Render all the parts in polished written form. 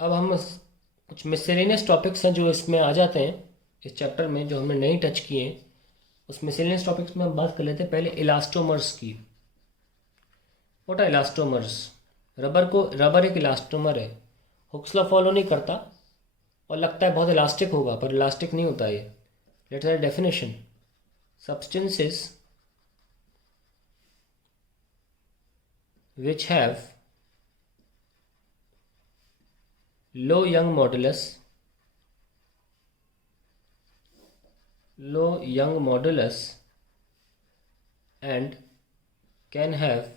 अब हम कुछ मिसलेनियस टॉपिक्स हैं जो इसमें आ जाते हैं इस चैप्टर में, जो हमने नहीं टच किए हैं। उस मिसलेनियस टॉपिक्स में हम बात कर लेते हैं पहले इलास्टोमर्स की। What are elastomers? रबर एक इलास्टोमर है। हुक्स लॉ फॉलो नहीं करता और लगता है बहुत इलास्टिक होगा, पर इलास्टिक नहीं होता ये। Let's write definition. Substances which have low young modulus and can have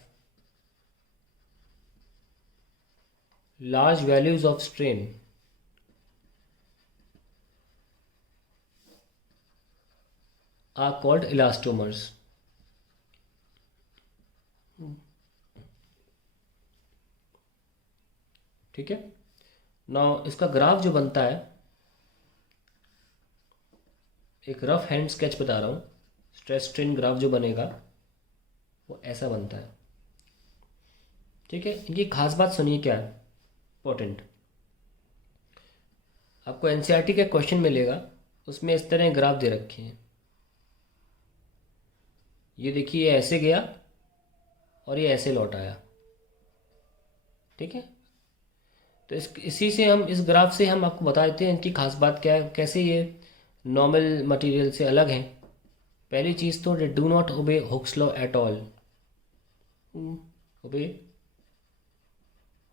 large values of strain are called elastomers. ठीक है। नाउ इसका ग्राफ जो बनता है, एक रफ हैंड स्केच बता रहा हूँ। स्ट्रेस स्ट्रेन ग्राफ जो बनेगा वो ऐसा बनता है। ठीक है, इनकी खास बात सुनिए क्या है इंपॉर्टेंट। आपको एनसीईआरटी का क्वेश्चन मिलेगा, उसमें इस तरह ग्राफ दे रखे हैं। ये देखिए, ये ऐसे गया और ये ऐसे लौट आया। ठीक है, तो इसी से हम, इस ग्राफ से हम आपको बता देते हैं इनकी खास बात क्या है, कैसे ये नॉर्मल मटेरियल से अलग हैं। पहली चीज़ तो do not obey Hooke's law at all. Obey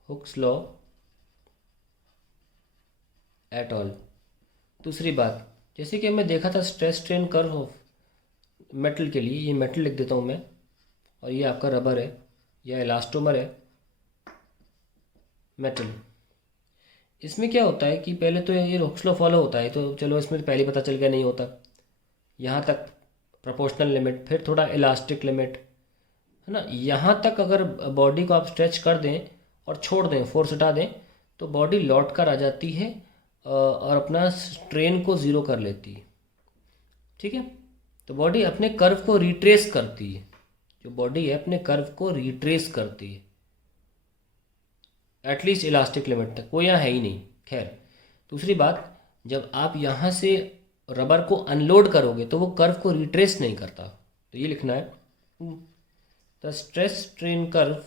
Hooke's law at all. दूसरी बात, जैसे कि हमने देखा था stress strain curve of metal के लिए, ये मेटल लिख देता हूँ मैं, और ये आपका रबर है या इलास्टोमर है, मेटल। इसमें क्या होता है कि पहले तो ये हुक्स लॉ फॉलो होता है, तो चलो इसमें तो पहले पता चल गया नहीं होता। यहाँ तक प्रोपोर्शनल लिमिट, फिर थोड़ा इलास्टिक लिमिट, है ना। यहाँ तक अगर बॉडी को आप स्ट्रेच कर दें और छोड़ दें, फोर्स हटा दें, तो बॉडी लौट कर आ जाती है और अपना स्ट्रेन को ज़ीरो कर लेती है। ठीक है, तो बॉडी अपने कर्व को रिट्रेस करती है। जो बॉडी है अपने कर्व को रिट्रेस करती है एटलीस्ट इलास्टिक लिमिट तक, वो यहाँ है ही नहीं। खैर, दूसरी बात, जब आप यहाँ से रबर को अनलोड करोगे तो वो कर्व को रिट्रेस नहीं करता। तो ये लिखना है, the stress strain curve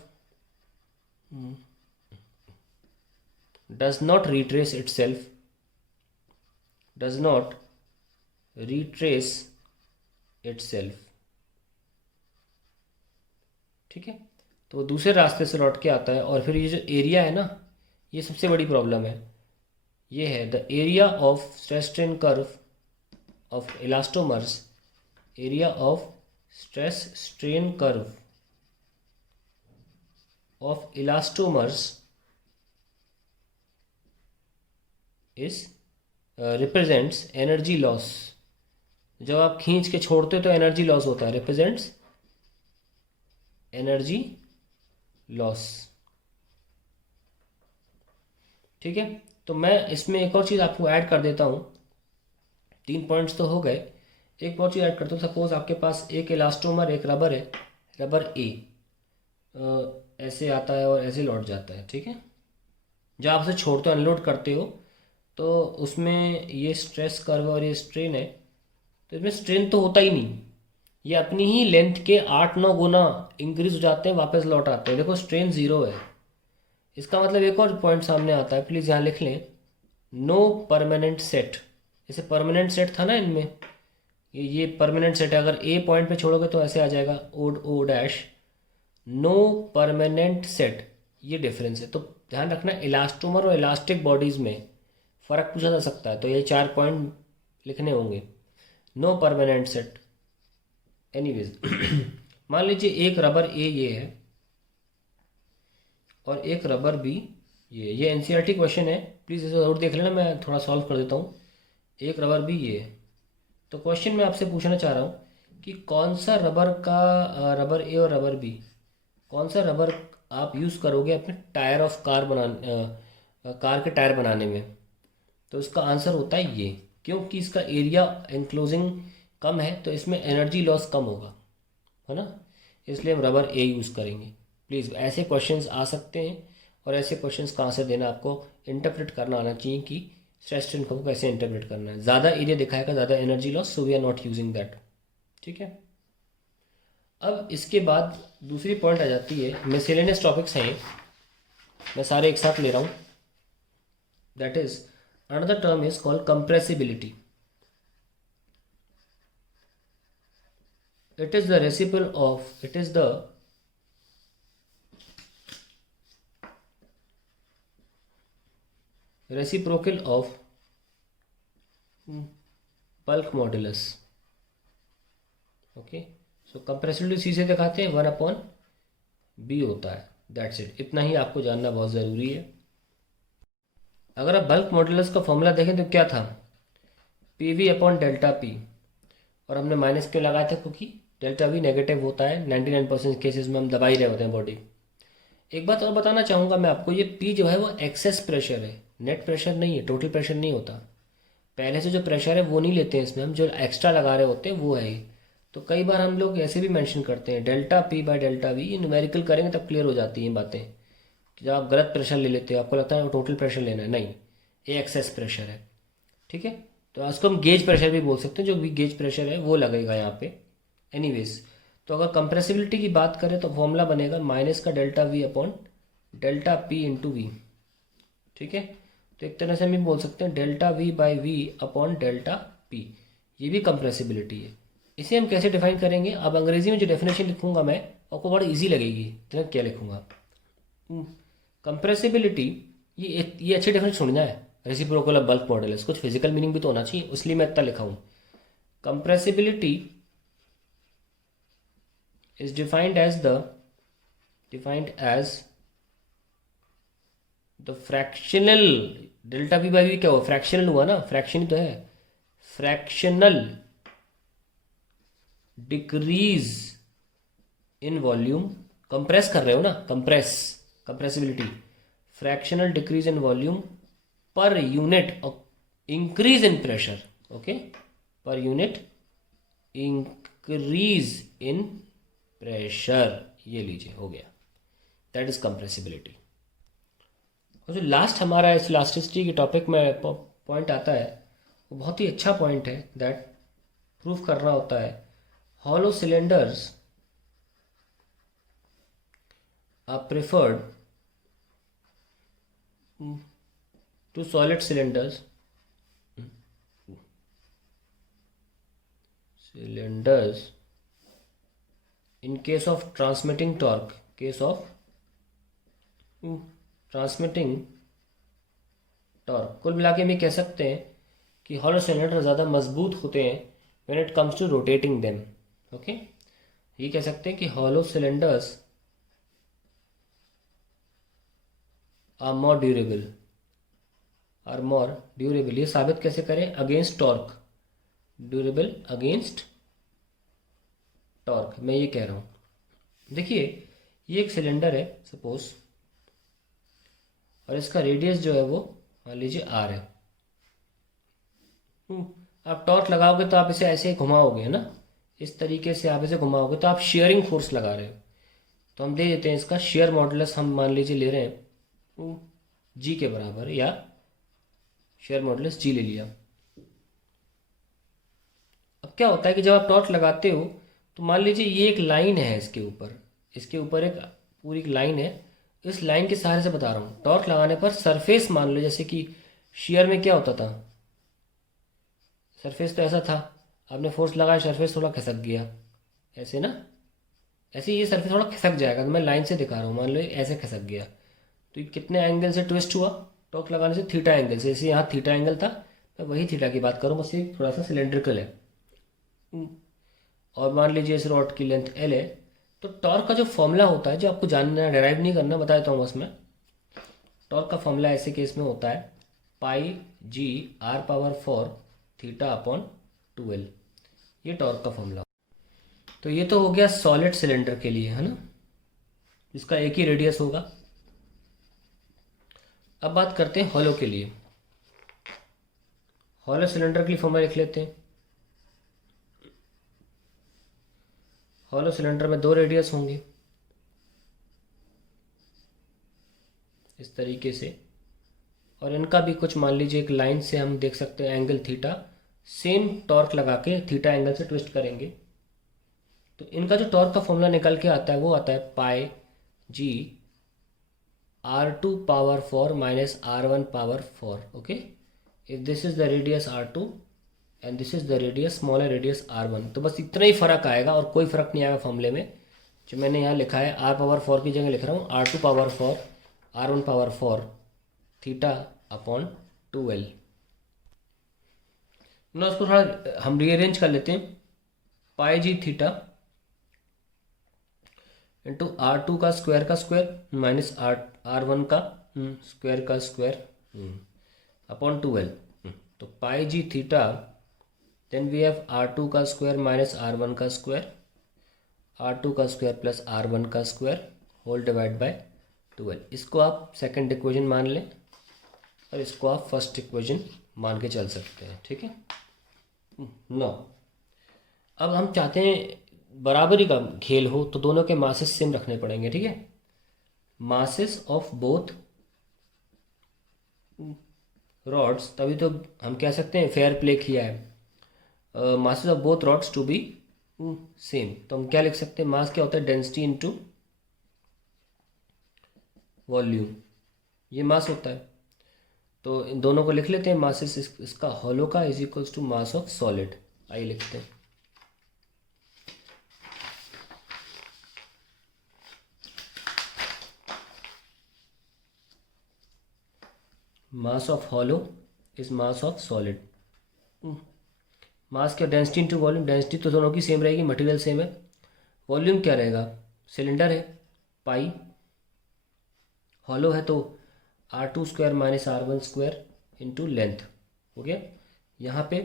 does not retrace itself, does not retrace itself। ठीक है, तो वो दूसरे रास्ते से लौट के आता है। और फिर ये जो एरिया है ना, ये सबसे बड़ी प्रॉब्लम है। ये है the area of stress strain curve of elastomers, area of stress strain curve of elastomers is represents energy loss. जब आप खींच के छोड़ते हो तो एनर्जी लॉस होता है, रिप्रेजेंट्स एनर्जी लॉस। ठीक है, तो मैं इसमें एक और चीज़ आपको ऐड कर देता हूँ। 3 पॉइंट्स तो हो गए, एक और चीज़ ऐड करता हूँ। सपोज आपके पास एक इलास्टोमर, एक रबर है, रबर ए ऐसे आता है और ऐसे लौट जाता है। ठीक है, जब आप उसे छोड़ते हो, अनलोड करते हो, तो उसमें ये स्ट्रेस कर्व और ये स्ट्रेन है, तो इसमें स्ट्रेन तो होता ही नहीं। ये अपनी ही लेंथ के 8-9 गुना इंक्रीज हो जाते हैं, वापस लौट आते हैं। देखो स्ट्रेन ज़ीरो है। इसका मतलब एक और पॉइंट सामने आता है, प्लीज़ यहाँ लिख लें, नो परमानेंट सेट। जैसे परमानेंट सेट था ना इनमें, ये परमानेंट सेट है। अगर ए पॉइंट पे छोड़ोगे तो ऐसे आ जाएगा O dash. No permanent set, ये डिफरेंस है। तो ध्यान रखना, इलास्टोमर और इलास्टिक बॉडीज़ में फ़र्क पूछा जा सकता है, तो ये 4 पॉइंट लिखने होंगे। No permanent set, anyways. मान लीजिए एक रबर ए ये है और एक रबर बी ये एनसीईआरटी क्वेश्चन है, प्लीज़ इसे ज़रूर देख लेना, मैं थोड़ा सॉल्व कर देता हूँ। एक रबर बी ये है, तो क्वेश्चन मैं आपसे पूछना चाह रहा हूँ कि कौन सा रबर का, रबर ए और रबर बी, कौन सा रबर आप यूज़ करोगे अपने टायर ऑफ कार बनाने, कार के टायर बनाने में। तो इसका आंसर होता है ये, क्योंकि इसका एरिया एनक्लोजिंग कम है, तो इसमें एनर्जी लॉस कम होगा, है ना। इसलिए हम रबर ए यूज़ करेंगे। प्लीज़, ऐसे क्वेश्चंस आ सकते हैं और ऐसे क्वेश्चंस कहाँ से देना, आपको इंटरप्रेट करना आना चाहिए कि स्ट्रेस स्ट्रेन को कैसे इंटरप्रेट करना है। ज़्यादा एरिया दिखाएगा ज़्यादा energy loss, so we are not using that. ठीक है, अब इसके बाद दूसरी पॉइंट आ जाती है, मिसलेनियस टॉपिक्स हैं, मैं सारे एक साथ ले रहा हूँ। That is another term is called compressibility. It is the reciprocal of bulk modulus. Okay, so compressibility C से दिखाते हैं, 1/b होता है। दैट्स इट, इतना ही आपको जानना बहुत ज़रूरी है। अगर आप बल्क मॉडुलस का फॉर्मूला देखें तो क्या था, PV/Δp, और हमने माइनस क्यों लगाया था, क्योंकि डेल्टा वी नेगेटिव होता है 99% केसेस में, हम दबा ही रहे होते हैं बॉडी। एक बात और बताना चाहूँगा मैं आपको, ये पी जो है वो एक्सेस प्रेशर है, नेट प्रेशर नहीं है, टोटल प्रेशर नहीं होता। पहले से जो प्रेशर है वो नहीं लेते हैं इसमें, हम जो एक्स्ट्रा लगा रहे होते हैं वो है ये। तो कई बार हम लोग ऐसे भी मेंशन करते हैं Δp/Δv, ये न्यूमेरिकल करेंगे तब क्लियर हो जाती हैं बातें, कि जब आप गलत प्रेशर ले लेते हो आपको लगता है वो टोटल प्रेशर लेना है, नहीं, ये एक्सेस प्रेशर है। ठीक है, तो इसको हम गेज प्रेशर भी बोल सकते हैं, जो भी गेज प्रेशर है वो लगेगा यहाँ पे। एनीवेज, तो अगर कंप्रेसिबिलिटी की बात करें तो फॉर्मूला बनेगा माइनस का Δv/Δp/v। ठीक है, तो एक तरह से हम भी बोल सकते हैं Δv/v/Δp, ये भी कंप्रेसिबिलिटी है। इसे हम कैसे डिफाइन करेंगे, अब अंग्रेजी में जो डेफिनेशन लिखूंगा मैं आपको बड़ी इजी लगेगी, तो क्या लिखूंगा, कंप्रेसिबिलिटी, ये अच्छे डेफिनेशन सुनना है, रेसिप्रोकल ऑफ बल्क मॉडुलस, कुछ फिजिकल मीनिंग भी तो होना चाहिए, इसलिए मैं इतना लिखा हूँ। Compressibility is defined as the fractional, delta P by V क्या हुआ, फ्रैक्शनल हुआ ना, फ्रैक्शन तो है, fractional decrease in volume, compress कर रहे हो ना, compressibility, fractional decrease in volume per unit increase in pressure. Okay, per unit increase in pressure, ये लीजिए हो गया, दैट इज कंप्रेसिबिलिटी। और जो लास्ट हमारा इस इलास्टिसिटी के टॉपिक में पॉइंट आता है वो बहुत ही अच्छा पॉइंट है, दैट प्रूफ करना होता है, hollow cylinders are preferred to solid cylinders in case of transmitting torque, कुल मिला के हम ये कह सकते हैं कि हॉलो सिलेंडर ज़्यादा मजबूत होते हैं when it comes to rotating them. Okay, ये कह सकते हैं कि hollow cylinders are more durable. ये साबित कैसे करें, against torque, durable against torque, मैं ये कह रहा हूँ। देखिए, ये एक सिलेंडर है सपोज, और इसका रेडियस जो है वो मान लीजिए r है। आप टॉर्क लगाओगे तो आप इसे ऐसे घुमाओगे, है ना, इस तरीके से आप इसे घुमाओगे तो आप शेयरिंग फोर्स लगा रहे हो। तो हम दे देते हैं इसका शेयर मॉडुलस, हम मान लीजिए ले रहे हैं g के बराबर, या शेयर मॉडुलस g ले लिया। अब क्या होता है कि जब आप टॉर्क लगाते हो तो मान लीजिए ये एक लाइन है, इसके ऊपर एक पूरी लाइन है, इस लाइन के सहारे से बता रहा हूँ। टॉर्क लगाने पर सरफेस मान लो, जैसे कि शेयर में क्या होता था, सरफेस तो ऐसा था, आपने फोर्स लगाया, सरफेस थोड़ा खिसक गया, ऐसे ना, ऐसे ये सरफेस थोड़ा खिसक जाएगा, तो मैं लाइन से दिखा रहा हूँ, मान लो ऐसे खिसक गया, तो ये कितने एंगल से ट्विस्ट हुआ, टॉर्क लगाने से थीटा एंगल से, जैसे यहाँ थीटा एंगल था, मैं वही थीटा की बात करूँ, बस ये थोड़ा सा सिलेंड्रिकल है। और मान लीजिए इस रॉड की लेंथ L है, तो टॉर्क का जो फॉर्मूला होता है, जो आपको जानना, डेराइव नहीं करना, बता देता हूँ बस मैं। टॉर्क का फॉर्मूला ऐसे केस में होता है πg/4 θ/2l, ये टॉर्क का फॉर्मूला। तो ये तो हो गया सॉलिड सिलेंडर के लिए, है ना, इसका एक ही रेडियस होगा। अब बात करते हैं हॉलो के लिए। हॉलो सिलेंडर के लिए फॉर्मूला लिख लेते हैं। हॉलो सिलेंडर में दो रेडियस होंगे, इस तरीके से, और इनका भी कुछ मान लीजिए एक लाइन से हम देख सकते हैं एंगल थीटा, सेम टॉर्क लगा के थीटा एंगल से ट्विस्ट करेंगे तो इनका जो टॉर्क का फॉर्मूला निकल के आता है वो आता है पाई जी r2 power 4 minus r1 power 4. Okay, if this is the radius r2 and this is the radius smaller radius r1. तो बस इतना ही फर्क आएगा और कोई फर्क नहीं आएगा फॉर्मूले में. जो मैंने यहाँ लिखा है r पावर 4 की जगह लिख रहा हूँ r2 power 4 r1 power 4 theta upon 2l. ना उसको थोड़ा हम रीअरेंज कर लेते हैं. पाई जी थीटा इंटू r2 का स्क्वायर माइनस r1 का स्क्वायर अपॉन 2l. तो pi G theta, then we have r2 का स्क्वायर माइनस r1 का स्क्वायर, r2 का स्क्वायर प्लस r1 का square whole divide by 2l. इसको आप सेकंड इक्वेशन मान लें और इसको आप फर्स्ट इक्वेशन मान के चल सकते हैं. ठीक है. नो, अब हम चाहते हैं बराबरी का खेल हो तो दोनों के मासेस सेम रखने पड़ेंगे. ठीक है. मासेस ऑफ बोथ रॉड्स, तभी तो हम कह सकते हैं फेयर प्ले किया है. Masses of both rods to be same. तो हम क्या लिख सकते हैं, मास क्या होता है, डेंसिटी इनटू वॉल्यूम. ये मास होता है. तो इन दोनों को लिख लेते हैं. मासेस इसका हॉलो का is equals to mass of solid. आइए लिखते हैं. Mass of hollow is mass of solid. Mass क्या, डेंसिटी इंटू वॉल्यूम. डेंसिटी तो दोनों की सेम रहेगी, मटेरियल सेम है. वॉल्यूम क्या रहेगा, सिलेंडर है पाई, हॉलो है तो r2 square minus r1 square into length. हो गया. यहाँ पे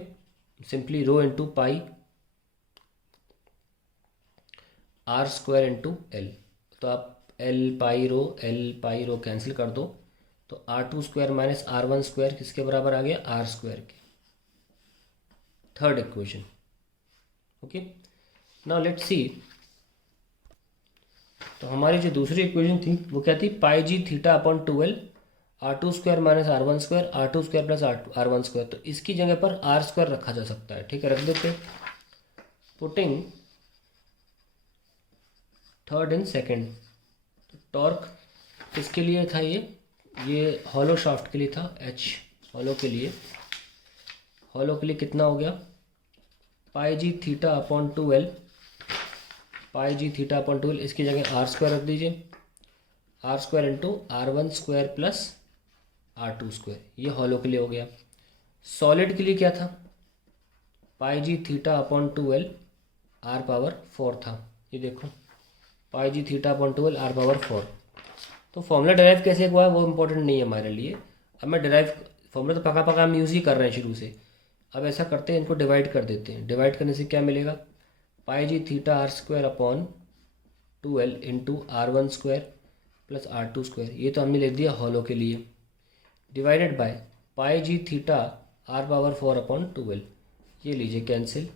simply rho into pi r square into L. तो आप एल पाई रो कैंसिल कर दो तो r2 square minus r1 square किसके बराबर आ गया, r स्क्वायर के. Third equation. Okay, now let's see. तो हमारी जो दूसरी इक्वेशन थी वो क्या थी, pi G theta upon 2l r2 square minus r1 square r2 square plus r1 square. तो इसकी जगह पर r स्क्वायर रखा जा सकता है. ठीक है, रख देते. Putting third and second. तो टॉर्क किसके लिए था, ये हॉलो शाफ्ट के लिए था. h हॉलो के लिए कितना हो गया, pi G theta upon 2l, pi G theta upon 2l. इसकी जगह r स्क्वायर रख दीजिए. r square into r1 square plus r2 square. ये हॉलो के लिए हो गया. सॉलिड के लिए क्या था, pi G theta upon 2l r power 4 था. ये देखो, pi G theta upon 2l r power 4. तो फॉर्मूला डिराइव कैसे हुआ है वो इंपॉर्टेंट नहीं है हमारे लिए. अब मैं डिराइव फॉर्मूला तो पका हम यूज़ ही कर रहे हैं शुरू से. अब ऐसा करते हैं, इनको डिवाइड कर देते हैं. डिवाइड करने से क्या मिलेगा, pi G theta r square upon 2l into r1 square plus r2 square. ये तो हमने लिख दिया हॉलो के लिए. Divided by pi G theta r power 4 upon 2l. ये लीजिए कैंसिल,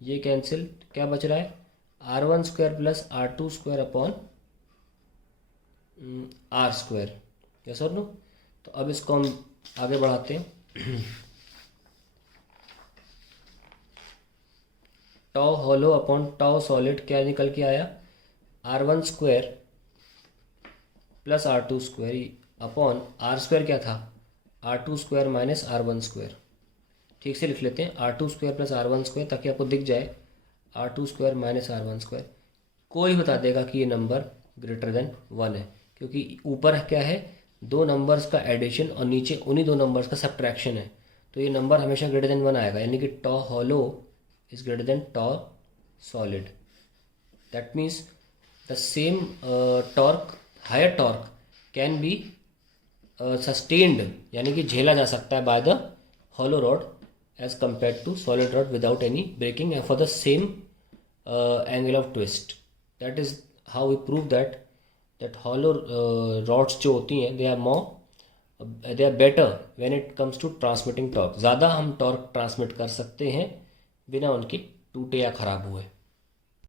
ये कैंसिल. क्या बच रहा है, r1 square plus r2 square upon r square. Yes और नो. तो अब इसको हम आगे बढ़ाते हैं. टॉ हॉलो अपॉन टॉ सॉलिड क्या निकल के आया, r1 square plus r2 square upon r square क्या था, r2 square minus r1 square. ठीक से लिख लेते हैं, r2 square plus r1 square, ताकि आपको दिख जाए r2 square minus r1 square. कोई बता देगा कि ये नंबर ग्रेटर देन 1 है, क्योंकि ऊपर क्या है, दो नंबर्स का एडिशन और नीचे उन्हीं दो नंबर्स का सब्ट्रैक्शन है. तो ये नंबर हमेशा ग्रेटर देन 1 आएगा. यानी कि टॉ hollow is greater than tau solid. That means the same torque, higher torque can be sustained, यानी कि झेला जा सकता है by the hollow rod as compared to solid rod without any breaking and for the same angle of twist. That is how we prove that hollow rods जो होती हैं they are better when it comes to transmitting torque. ज़्यादा हम torque transmit कर सकते हैं बिना उनके टूटे या ख़राब हुए.